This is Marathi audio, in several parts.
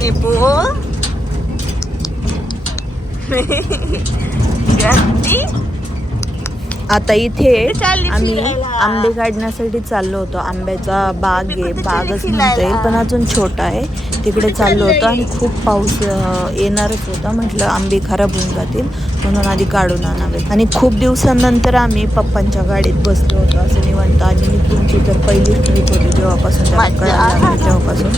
निपू गर्दी. आता इथे चालली आम्ही फिरायला. आंबे काढण्यासाठी चाललो होतो. आंब्याचा बाग आहे, कुठे बागच चालली म्हणता येईल फिरायला? पण अजून छोटा आहे. तिकडे कुठे चाललो होतो चाललंय? आणि खूप पाऊस येणारच होता. म्हटलं आंबे खराब होऊन जातील म्हणून आधी काढून आणावेत. आणि खूप दिवसांनंतर आम्ही पप्पांच्या गाडीत बसलो होतो असं निवांत. आणि निपुणची तर पहिलीच ट्रिप होती जेव्हापासून त्याला मज्जा. कळायला लागली तेव्हापासून.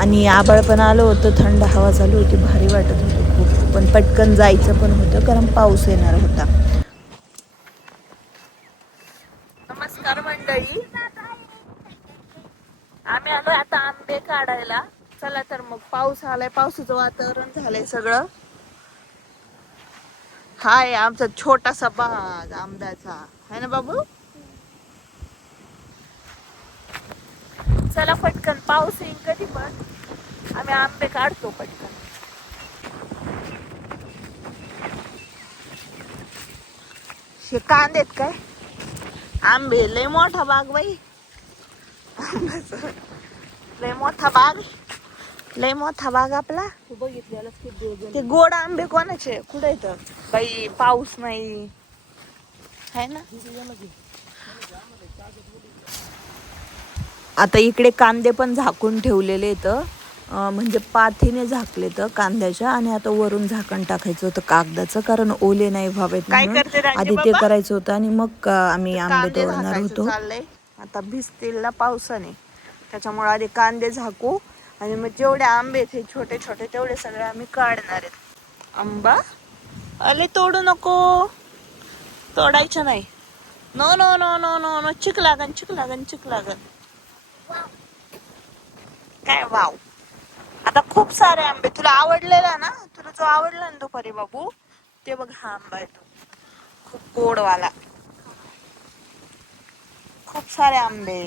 आणि आबाळ पण आलं होतं, थंड हवा चालू होती, भारी वाटत होतं खूप. पण पटकन जायचं पण होतं कारण पाऊस येणार होता. नमस्कार मंडळी, आम्ही आलोय आता आंबे काढायला. चला तर मग, पाऊस आलाय, पावसाचं वातावरण झालंय सगळं. हाय आमचा छोटासा बाग आंब्याचा, है ना बाबू. चला पटकन, पाऊस येईल कधी पण आम्ही आंबे काढतो पटकन. हे कांदेत काय आंबे, लय मोठा बाग बाई आंब्याचा. लय मोठा बाग, लय मोठा बाग आपला. ते गोड आंबे कोणाचे कुठे येतं बाई, पाऊस नाही है ना. आता इकडे कांदे पण झाकून ठेवलेले आहेत, म्हणजे पाथीने झाकले तर कांद्याच्या. आणि आता वरून झाकण टाकायचं होतं कागदाचं कारण ओले नाही व्हावेत काय म्हणून. करते रांगे आधी ते बाबा? करायचं होतं आणि मग आम्ही आंबे कांदे तोडणार झाकायचं होतो. चाललंय, आता भिजतील ना पावसाने, त्याच्यामुळे आधी कांदे झाकू. आणि मग जेवढे आंबे आहेत हे छोटे छोटे तेवढे सगळे आम्ही काढणार आहेत. आंबा अले, तोडू नको, तोडायचं नाही. No no no no no no, चिक लागन, चिक लागन, चिक लागन. काय वाव. आता खूप सारे आंबे, तुला आवडलेला ना, तुला जो आवडला ना दुपारी बाबू, ते बघ हा आंबा आहे तो, खूप गोडवाला. खूप सारे आंबे,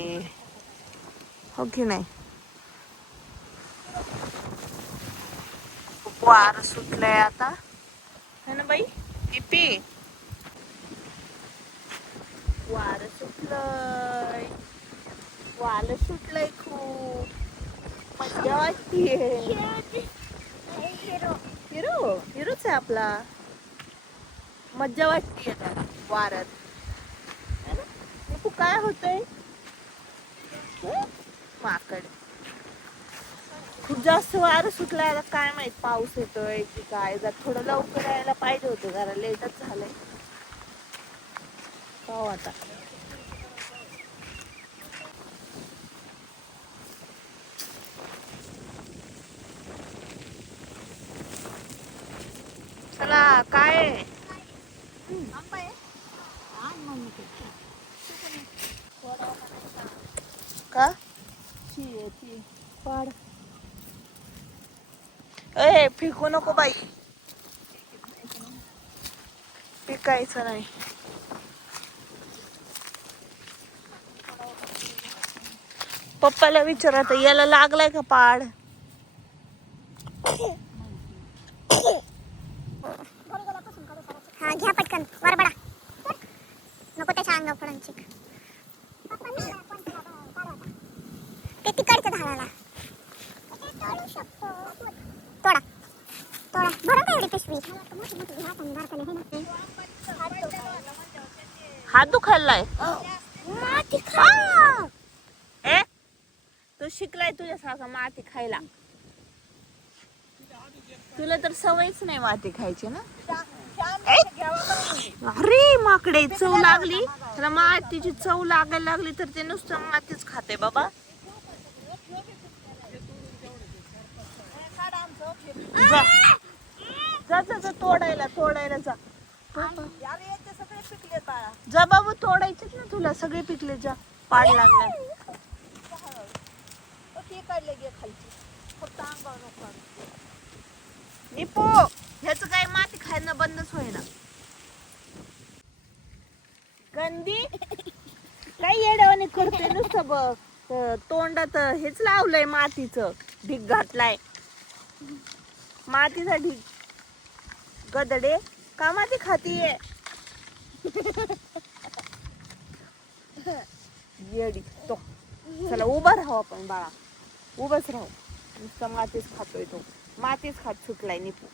हो की नाही. खूप वार सुटलंय आता, है ना बाई टिपी. वार सुटलंय, वार सुटलंय, खूप मजा वाटतीये. हिरो, हिरोच आहे आपला, मज्जा वाटतीये त्याला वाऱ्यात. तू काय होतंय माकड. खूप जास्त वारं सुटलाय, आता काय माहित पाऊस येतोय की काय. जर थोडं लवकर यायला पाहिजे होतं, जरा लेटच झालंय. पाहू आता. चला काय आहे? का पाड, ए फेकू नको बाई, पिकायचं नाही. पप्पाला विचार, आता याला लागलाय का पाड. हा घ्या पटकन, वरबडा नको त्याच्या अंगावर पडायची. ते तिकडचं झाडाला तोडा, तोडा, भरून काय एवढी पिशवी. हात दुखायलाय. ए तो शिकलाय तुझ्यासारखा माती खायला. तुला तर सवयच नाही माती खायची ना. अरे माकडे, चव लागली त्याला, मातीची चव लागायला लागली तर ते नुसतं मातीच खाते बाबा. जा जा जा जा, तोडायला तोडायला जा. जा बाबू, तोडायचेच ना तुला, सगळे पिकले. जा, पाड लागलाय. निपो, ह्याच काय माती खायला बंदच होईना. गंदी काय येड्यावानी करते नुसतं बघ, तोंडात हेच लावलंय मातीचं ढीग घातलाय, मातीचा ढीग. गदडे, का माती खातीये येडी तो. चला उभा राहू आपण बाळा, उभंच राहू. नुसतं मातीच खातोय तो. मातीच खात सुटलाय निपू.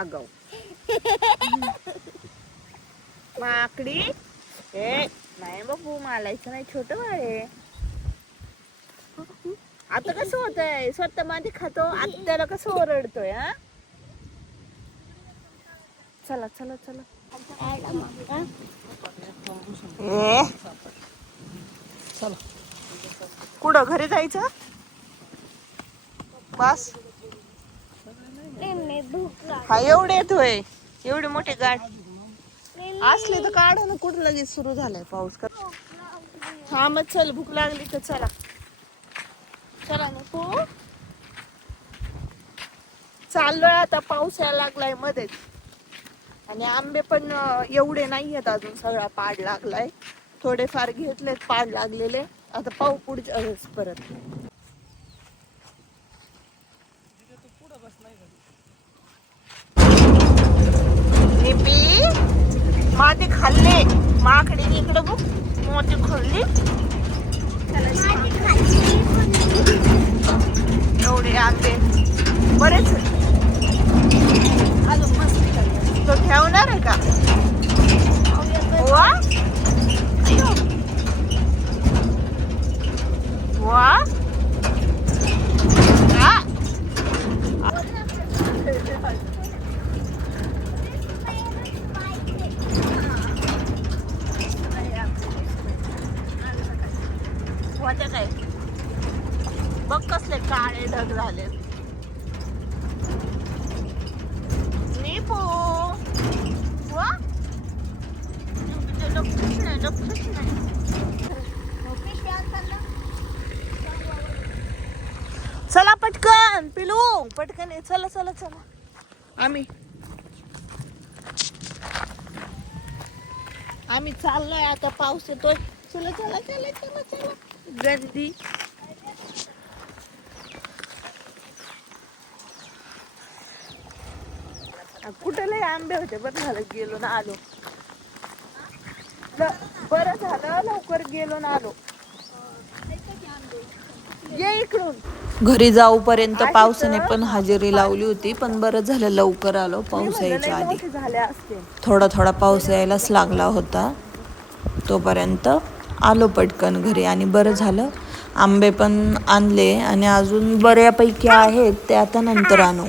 आगाऊ माकडी. ए नाही बाबू मालायचं नाही, छोट बाळ आहे. आता कसं होतंय, स्वतः माती खातो, आता त्याला कसं ओरडतोय. हा चला चला चला. ए चला, कुठं घरी जायचं? बस हा एवढे येतोय, एवढी मोठी गाडी असले तर काढ ना. कुठं लगेच सुरू झालाय पाऊस का? हा मग चल, भूक लागली तर चला. चला नको चाललोय आता. पाऊस यायला लागलाय मध्येच. आणि आंबे पण एवढे नाही आहेत अजून, सगळा पाड लागलाय. थोडेफार घेतलेत पाड लागलेले. आता पाऊ पुढच्या वेळेस परत. निपी माती खाल्ले, माकडी इकडं बघ, मोती खाल्ली. एवढे आंबे बरेच. तो ठेवणार आहे का? वा वा हा. होते काय बघ, कसले काळे ढग झाले. निपू वा लक्षच नाही, लक्षच नाही. चला पटकन पिलू, पटकन ये. चला चला चला. आम्ही चाललोय आता. पाऊस येतोय. चला चला चला चला चला. गर्दी कुठे लय आंबे होते. बरं झालं गेलो ना आलो. बरं झालं लवकर गेलो ना आलो. ये इकडून. घरी जाऊपर्यंत पावसाने पण हजेरी लावली होती, पण बरं झालं लवकर आलो पाऊस यायच्या आधी. झाले असते. थोडा थोडा पाऊस यायलाच लागला होता, तोपर्यंत आलो पटकन घरी. आणि बरं झालं आंबे पण आणले, आणि अजून बऱ्यापैकी आहेत ते आता नंतर आणू.